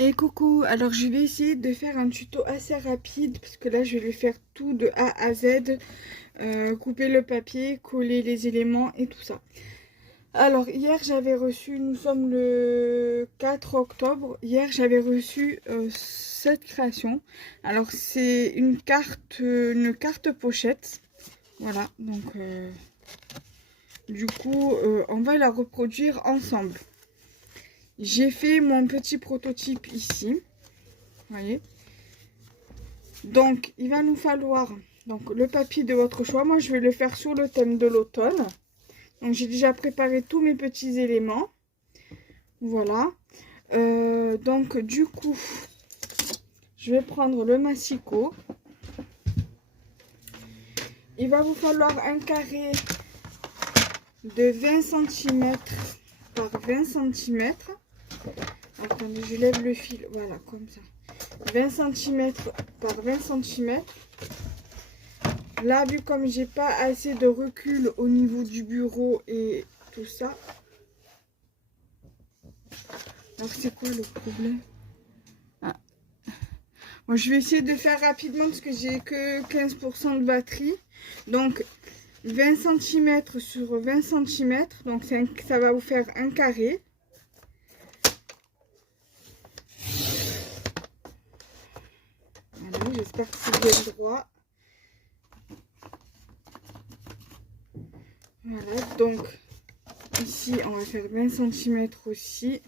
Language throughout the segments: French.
Et coucou, alors je vais essayer de faire un tuto assez rapide parce que là je vais faire tout de A à Z, couper le papier, coller les éléments et tout ça. Alors hier j'avais reçu, nous sommes le 4 octobre, hier j'avais reçu cette création. Alors c'est une carte pochette, voilà, donc du coup on va la reproduire ensemble. J'ai fait mon petit prototype ici. Voyez, donc il va nous falloir le papier de votre choix. Moi je vais le faire sur le thème de l'automne, donc j'ai déjà préparé tous mes petits éléments, voilà. Donc du coup je vais prendre le massicot. Il va vous falloir un carré de 20 cm par 20 cm. Attendez, je lève le fil, voilà, comme ça. 20 cm par 20 cm. Là, vu comme j'ai pas assez de recul au niveau du bureau et tout ça. Alors, c'est quoi le problème? Bon, je vais essayer de faire rapidement parce que j'ai que 15% de batterie. Donc, 20 cm sur 20 cm. Donc, ça va vous faire un carré. Voilà, j'espère que c'est bien droit. Voilà, donc ici on va faire 20 cm aussi.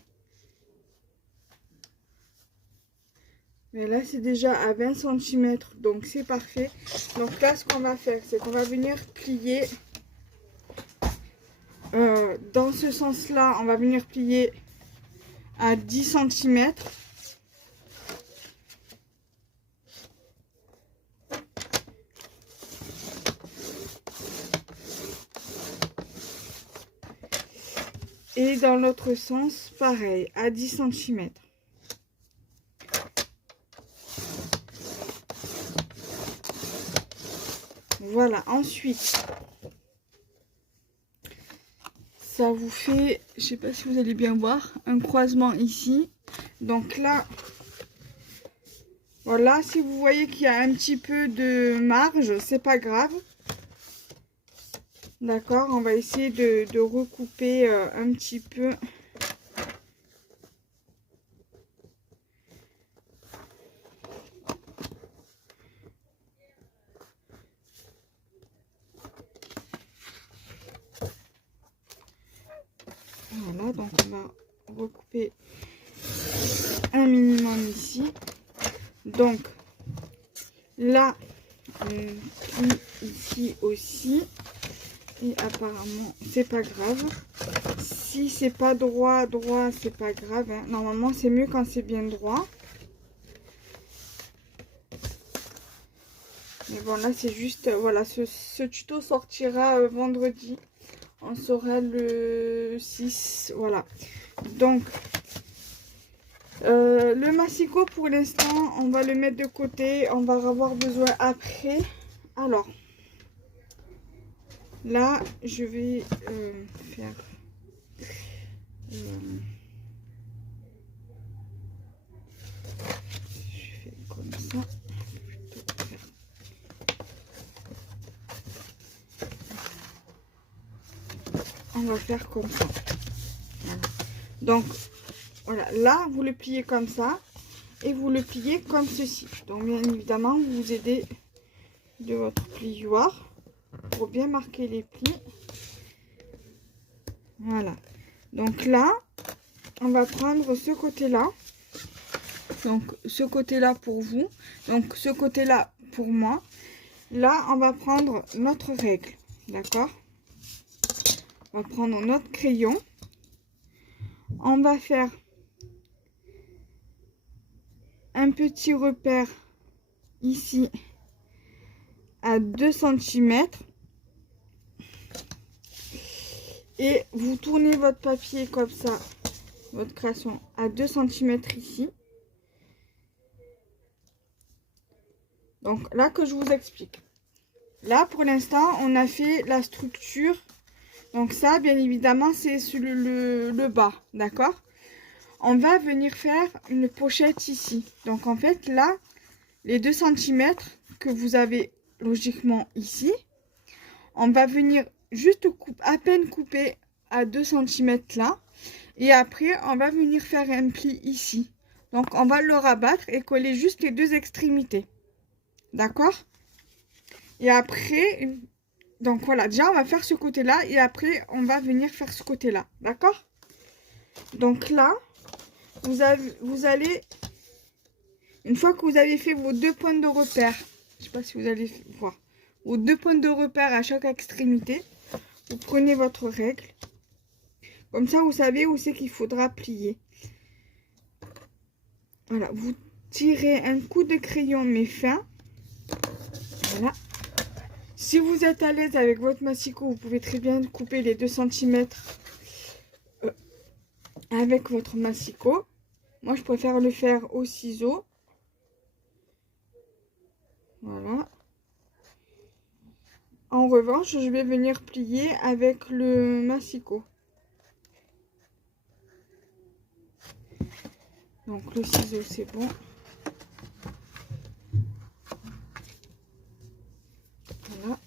Mais là c'est déjà à 20 cm, donc c'est parfait. Donc là ce qu'on va faire, c'est qu'on va venir plier dans ce sens là, on va venir plier à 10 cm. Et dans l'autre sens, pareil, à 10 cm. Voilà, ensuite, ça vous fait, je sais pas si vous allez bien voir, un croisement ici. Donc là, voilà, si vous voyez qu'il y a un petit peu de marge, c'est pas grave. D'accord, on va essayer de recouper un petit peu. Voilà, donc on va recouper un minimum ici. Donc là, on plie ici aussi. Et apparemment, c'est pas grave. Si c'est pas droit, c'est pas grave, hein. Normalement, c'est mieux quand c'est bien droit. Mais bon, là, c'est juste, voilà, ce tuto sortira vendredi. On sera le 6, voilà. Donc, le massicot, pour l'instant, on va le mettre de côté. On va avoir besoin après. Alors, là, je vais faire... je fais comme ça. On va faire comme ça. Voilà. Donc, voilà, là, vous le pliez comme ça. Et vous le pliez comme ceci. Donc, bien évidemment, vous vous aidez de votre plioir pour bien marquer les plis. Voilà. Donc là, on va prendre ce côté-là. Donc, ce côté-là pour vous. Donc, ce côté-là pour moi. Là, on va prendre notre règle. D'accord? On va prendre notre crayon. On va faire un petit repère ici à 2 cm. Et vous tournez votre papier comme ça, votre création, à 2 cm ici. Donc là que je vous explique. Là pour l'instant on a fait la structure. Donc ça bien évidemment c'est sur le bas, d'accord. on va venir faire une pochette ici. Donc en fait là, les 2 cm que vous avez logiquement ici, on va venir juste à peine couper à 2 cm là. Et après, on va venir faire un pli ici. Donc on va le rabattre et coller juste les 2 extrémités. D'accord? Et après, donc voilà, déjà on va faire ce côté-là et après on va venir faire ce côté-là. D'accord? Donc là, vous allez, une fois que vous avez fait vos 2 points de repère, je sais pas si vous allez voir, vos 2 points de repère à chaque extrémité, vous prenez votre règle. Comme ça, vous savez où c'est qu'il faudra plier. Voilà, vous tirez un coup de crayon mais fin. Voilà. Si vous êtes à l'aise avec votre massicot, vous pouvez très bien couper les 2 cm avec votre massicot. Moi, je préfère le faire au ciseau. Voilà. En revanche, je vais venir plier avec le massicot. Donc, le ciseau, c'est bon. Voilà.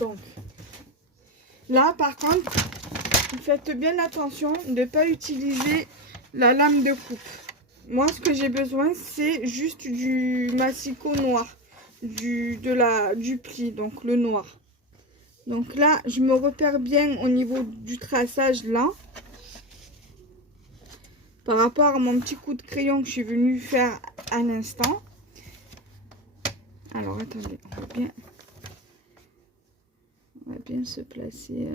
Donc, là, par contre, faites bien attention de ne pas utiliser la lame de coupe. Moi, ce que j'ai besoin, c'est juste du massicot noir, du pli, donc le noir. Donc là, je me repère bien au niveau du traçage là. Par rapport à mon petit coup de crayon que je suis venue faire à l'instant. Alors, attendez, on va bien se placer.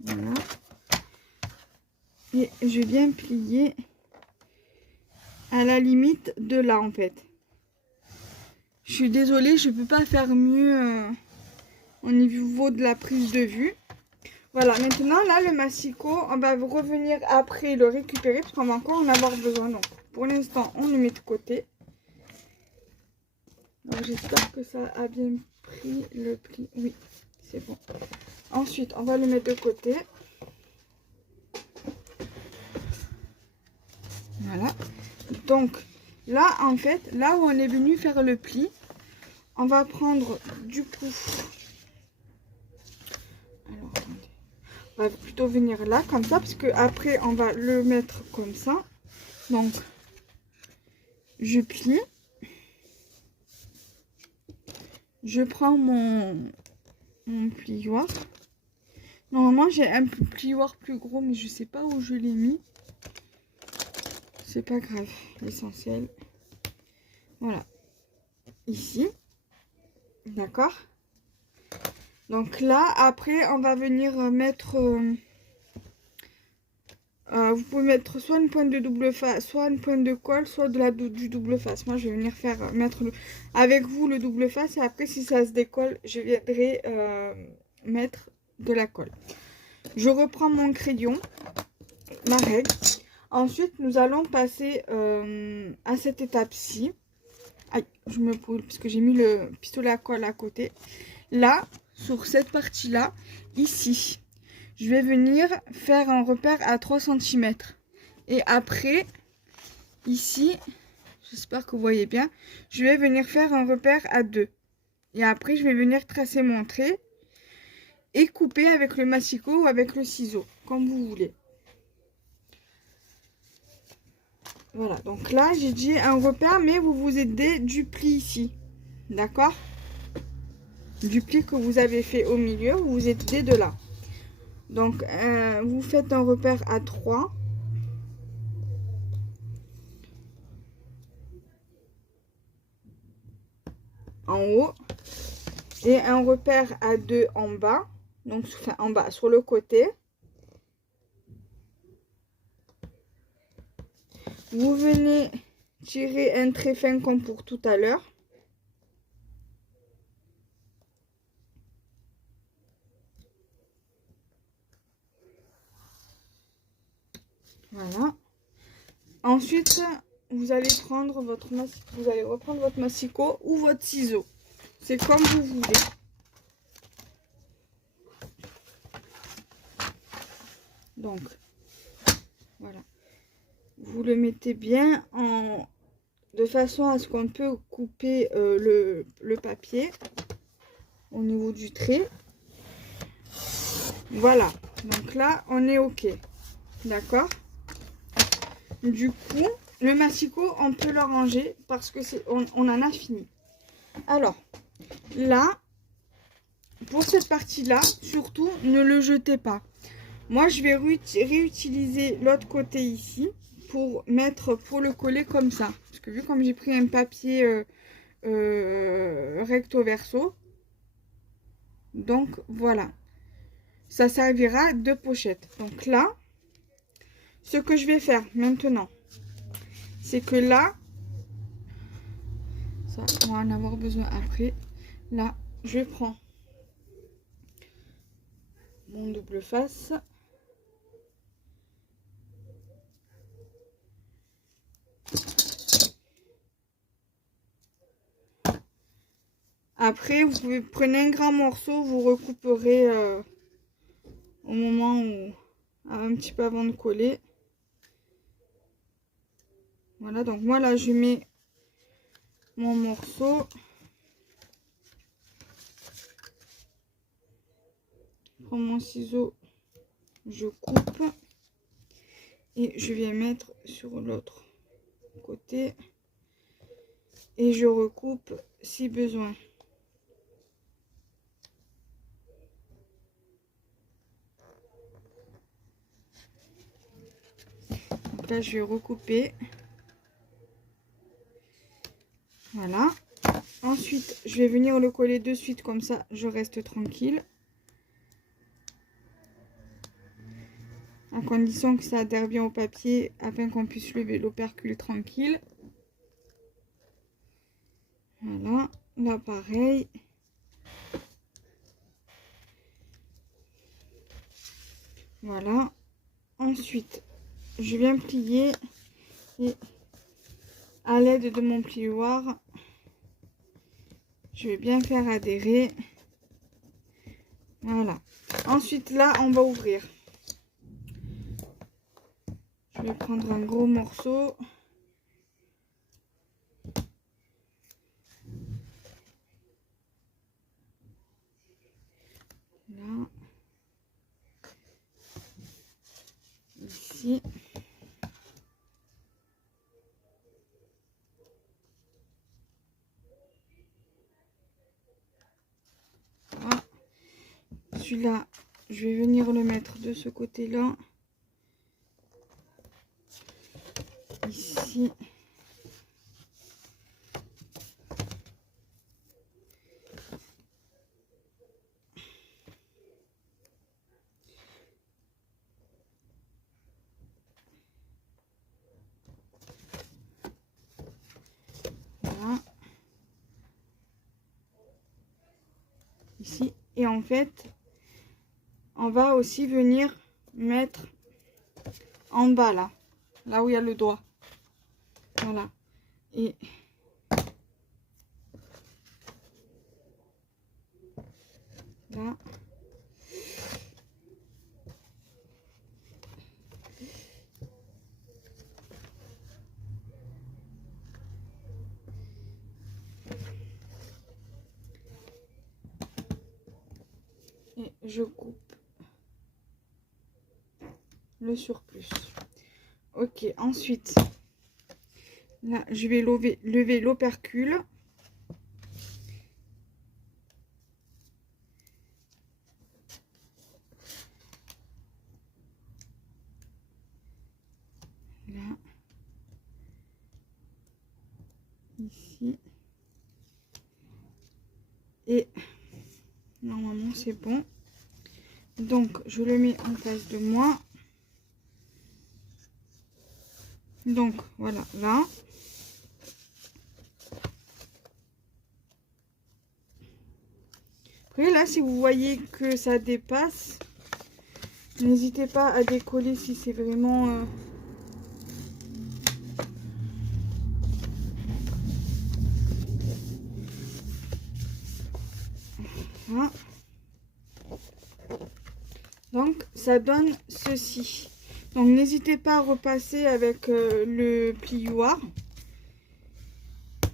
Voilà. Et je viens plier à la limite de là, en fait. Je suis désolée, je ne peux pas faire mieux au niveau de la prise de vue. Voilà, maintenant, là, le massicot, on va revenir après le récupérer parce qu'on va encore en avoir besoin. Donc, pour l'instant, on le met de côté. Alors, j'espère que ça a bien pris le pli. Oui, c'est bon. Ensuite, on va le mettre de côté. Voilà. Donc, là, en fait, là où on est venu faire le pli, on va prendre du coup... Alors, attendez. On va plutôt venir là, comme ça, parce que après on va le mettre comme ça. Donc, je plie. Je prends mon plioir. Normalement, j'ai un plioir plus gros, mais je sais pas où je l'ai mis. C'est pas grave, l'essentiel. Voilà. Ici. D'accord. Donc là, après, on va venir mettre... vous pouvez mettre soit une pointe de double face, soit une pointe de colle, soit du double face. Moi, je vais venir mettre avec vous le double face. Et après, si ça se décolle, je viendrai mettre de la colle. Je reprends mon crayon, ma règle. Ensuite, nous allons passer à cette étape-ci. Aïe, je me brûle parce que j'ai mis le pistolet à colle à côté. Là, sur cette partie-là, ici, je vais venir faire un repère à 3 cm. Et après, ici, j'espère que vous voyez bien, je vais venir faire un repère à 2. Et après, je vais venir tracer mon trait et couper avec le massicot ou avec le ciseau, comme vous voulez. Voilà, donc là, j'ai dit un repère, mais vous vous aidez du pli ici. D'accord? Du pli que vous avez fait au milieu, vous vous aidez de là. Donc, vous faites un repère à 3. En haut. Et un repère à 2 en bas. Donc, enfin, en bas, sur le côté. Vous venez tirer un trait fin comme pour tout à l'heure. Voilà. Ensuite, vous allez prendre vous allez reprendre votre massicot ou votre ciseau. C'est comme vous voulez. Donc, voilà. Vous le mettez bien de façon à ce qu'on peut couper le papier au niveau du trait. Voilà. Donc là, on est OK. D'accord? Du coup, le massicot, on peut le ranger parce que on en a fini. Alors, là, pour cette partie-là, surtout, ne le jetez pas. Moi, je vais réutiliser l'autre côté ici pour le coller comme ça. Parce que vu comme j'ai pris un papier recto verso, donc voilà. Ça servira de pochette. Donc là, ce que je vais faire maintenant, c'est que là, ça, on va en avoir besoin après. Là, je prends mon double face. Après, vous pouvez prendre un grand morceau, vous recouperez au moment où, un petit peu avant de coller. Voilà, donc moi là, je mets mon morceau. Je prends mon ciseau, je coupe et je viens mettre sur l'autre côté et je recoupe si besoin. Donc là, je vais recouper. Voilà. Ensuite, je vais venir le coller de suite, comme ça, je reste tranquille. À condition que ça adhère bien au papier, afin qu'on puisse lever l'opercule tranquille. Voilà. Là, pareil. Voilà. Ensuite, je viens plier et à l'aide de mon plioir, je vais bien faire adhérer. Voilà. Ensuite, là, on va ouvrir. Je vais prendre un gros morceau. Là. Ici. Voilà. Celui-là, je vais venir le mettre de ce côté-là. Ici. Voilà. Ici. Et en fait, on va aussi venir mettre en bas là où il y a le doigt. Voilà. Et là. Et je coupe le surplus. Ok, ensuite, là, je vais lever l'opercule. Là. Ici. Et normalement, c'est bon. Donc, je le mets en face de moi. Donc, voilà, là. Après, là, si vous voyez que ça dépasse, n'hésitez pas à décoller si c'est vraiment... Voilà. Donc ça donne ceci. Donc n'hésitez pas à repasser avec le plioir.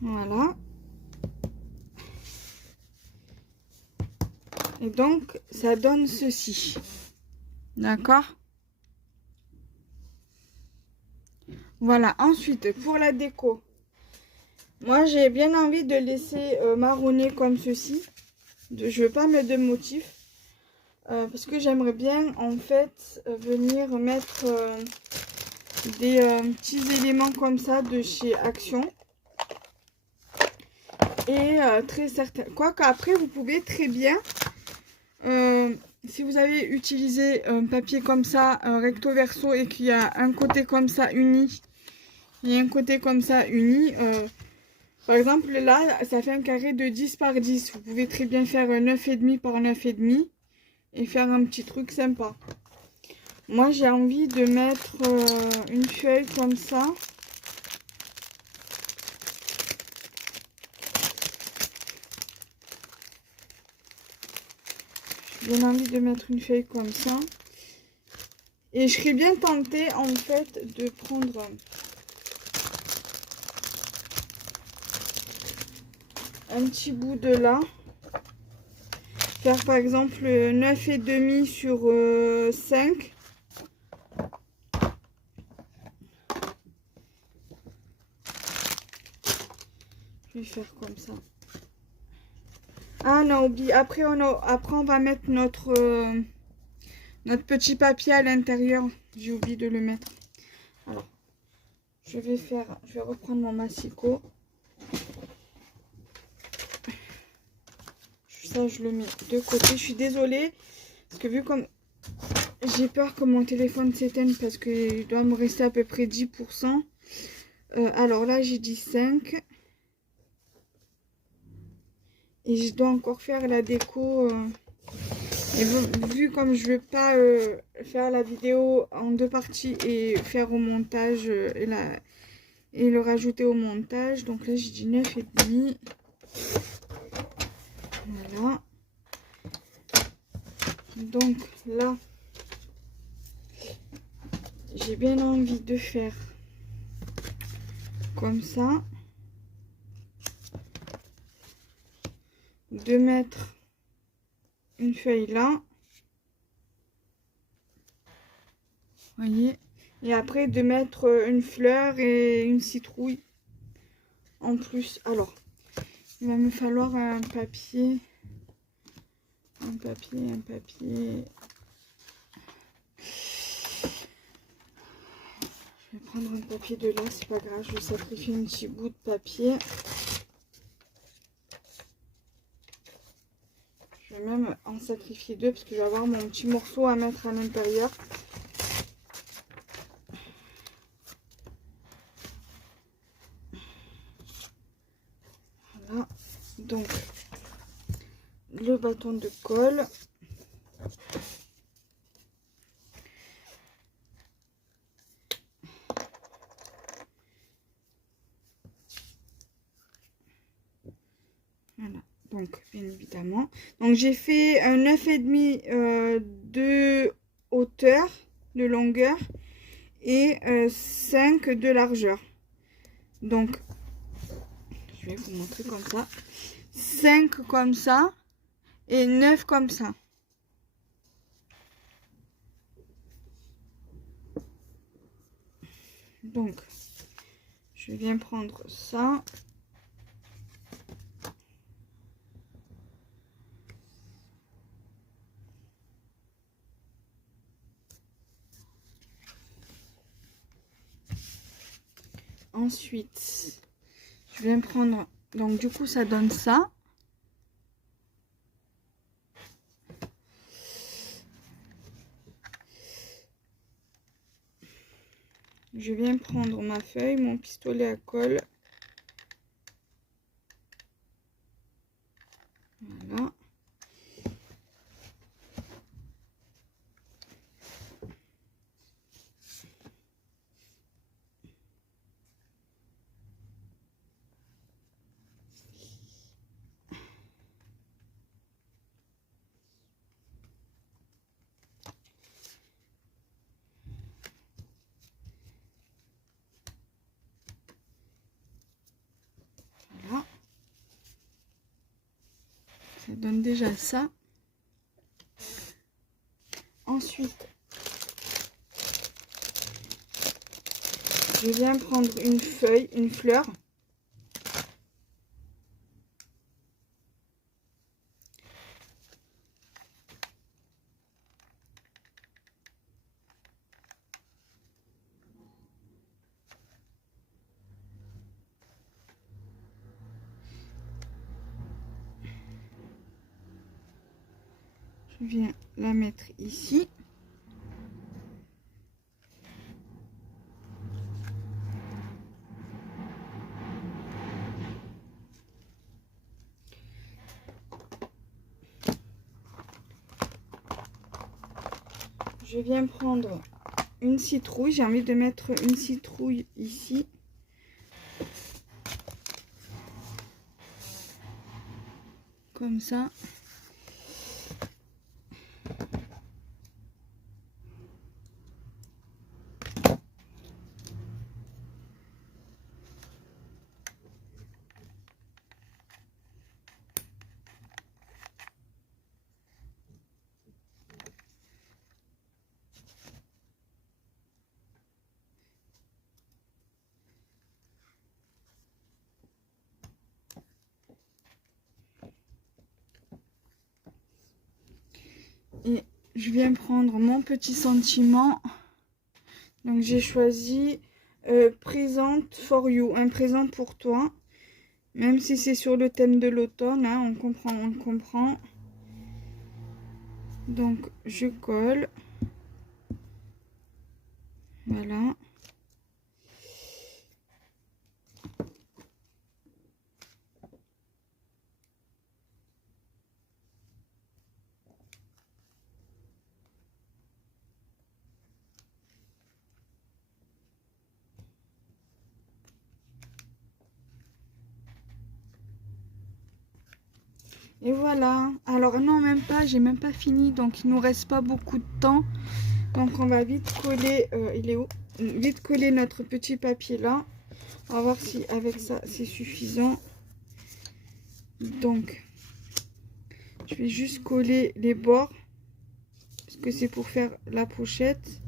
Voilà. Et donc ça donne ceci. D'accord? Voilà. Ensuite, pour la déco, moi j'ai bien envie de laisser marronner comme ceci. Je ne veux pas mettre de motif. Parce que j'aimerais bien en fait venir mettre des petits éléments comme ça de chez Action. Et très certain. Quoique après vous pouvez très bien, si vous avez utilisé un papier comme ça, recto verso, et qu'il y a un côté comme ça uni et un côté comme ça uni, par exemple là ça fait un carré de 10 par 10. Vous pouvez très bien faire 9,5 par 9,5 et faire un petit truc sympa. Moi j'ai envie de mettre une feuille comme ça. J'ai bien envie de mettre une feuille comme ça. Et je serais bien tentée en fait de prendre un petit bout de là. Faire par exemple 9,5 sur 5. Je vais faire comme ça. Ah non, oublie. Après on va mettre notre petit papier à l'intérieur. J'ai oublié de le mettre. Alors, je vais reprendre mon massicot. Ça, je le mets de côté. Je suis désolée. Parce que vu comme j'ai peur que mon téléphone s'éteigne parce qu'il doit me rester à peu près 10%. Alors là, j'ai dit 5. Et je dois encore faire la déco. Et vu comme je ne veux pas faire la vidéo en 2 parties et faire au montage et le rajouter au montage. Donc là, j'ai dit 9,5. Voilà. Donc là, j'ai bien envie de faire comme ça. De mettre une feuille là. Voyez. Et après de mettre une fleur et une citrouille en plus. Alors, il va me falloir un papier. Un papier. Je vais prendre un papier de là, c'est pas grave, je vais sacrifier un petit bout de papier. Je vais même en sacrifier 2 parce que je vais avoir mon petit morceau à mettre à l'intérieur. Voilà, donc le bâton de colle. Voilà, donc bien évidemment. Donc j'ai fait un 9,5 de hauteur, de longueur et 5 de largeur. Donc je vais vous montrer comme ça. 5 comme ça et 9 comme ça. Donc je viens prendre ça. Ensuite, je viens prendre, donc du coup ça donne ça. Je viens prendre ma feuille, mon pistolet à colle. Voilà. ça donne déjà ça. Ensuite, je viens prendre une feuille, une fleur. Je viens la mettre ici. Je viens prendre une citrouille. J'ai envie de mettre une citrouille ici. Comme ça. Et je viens prendre mon petit sentiment. Donc j'ai choisi Present for you, un présent pour toi. Même si c'est sur le thème de l'automne, hein, on comprend, on comprend. Donc je colle. Voilà. Et voilà. Alors non, même pas, j'ai même pas fini, donc il nous reste pas beaucoup de temps. Donc on va vite coller, il est où? Vite coller notre petit papier là. On va voir si avec ça c'est suffisant. Donc je vais juste coller les bords parce que c'est pour faire la pochette.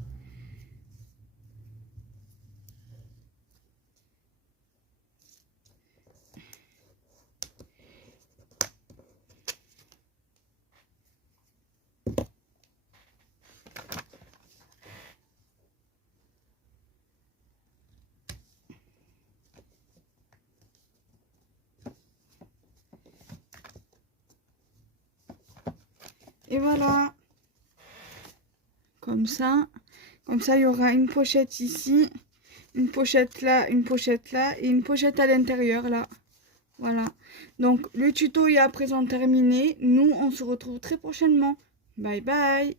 Et voilà, comme ça il y aura une pochette ici, une pochette là et une pochette à l'intérieur là. Voilà, donc le tuto est à présent terminé. Nous on se retrouve très prochainement. Bye bye.